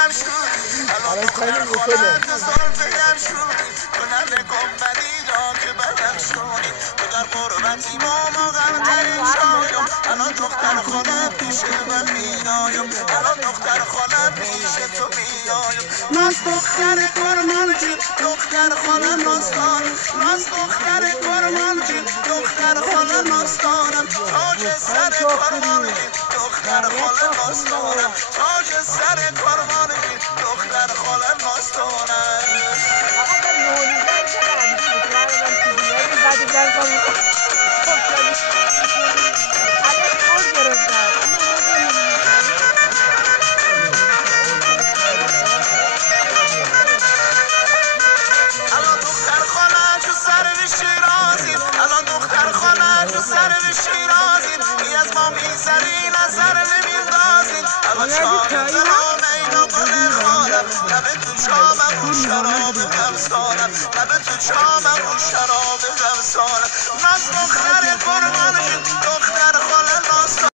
هم شدی الان دختر خالم تو سالفه هم شدی تو ننگم بدی جا که بدم شدی تو در قربتی ما غمترین شایم الان دختر خالم پیش من میایم الان دختر خالم پیش تو میایم ناز دختر کرمان جون دختر خالم ناستانم ناز دختر کرمان جون دختر خالم ناستانم تاج سر کرمان جون دختر خالم ناستانم تاج سر کرمان جون دختر خالم ناستانم شراب غمسانم لب تو چامم و شراب غمسانم ناز دختر قربان دختر خالم ناستانم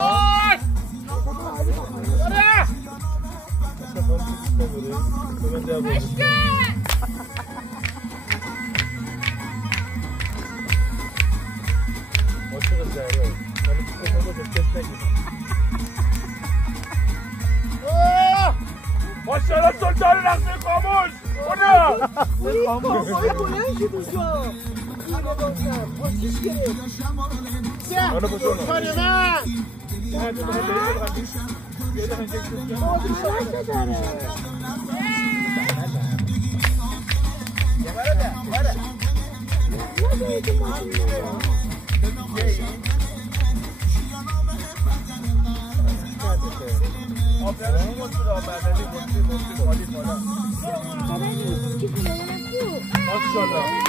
ماشاءالله سلطان رقص خاموش خاموش بلند شد اونجا اینو داشتم پاشیش گرفت آنو بسونو کاری من بادرشاشه داره ماشاءالله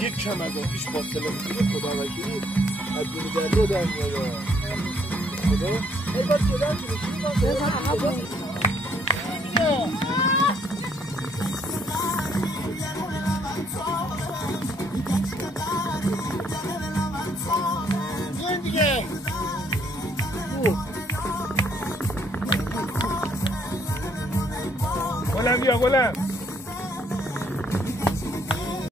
یک کم از آتیش فاصله میگیره خدا وکیلی از دور دریا در میاد خدا ای باز شدن دیگه گلم بیا گلم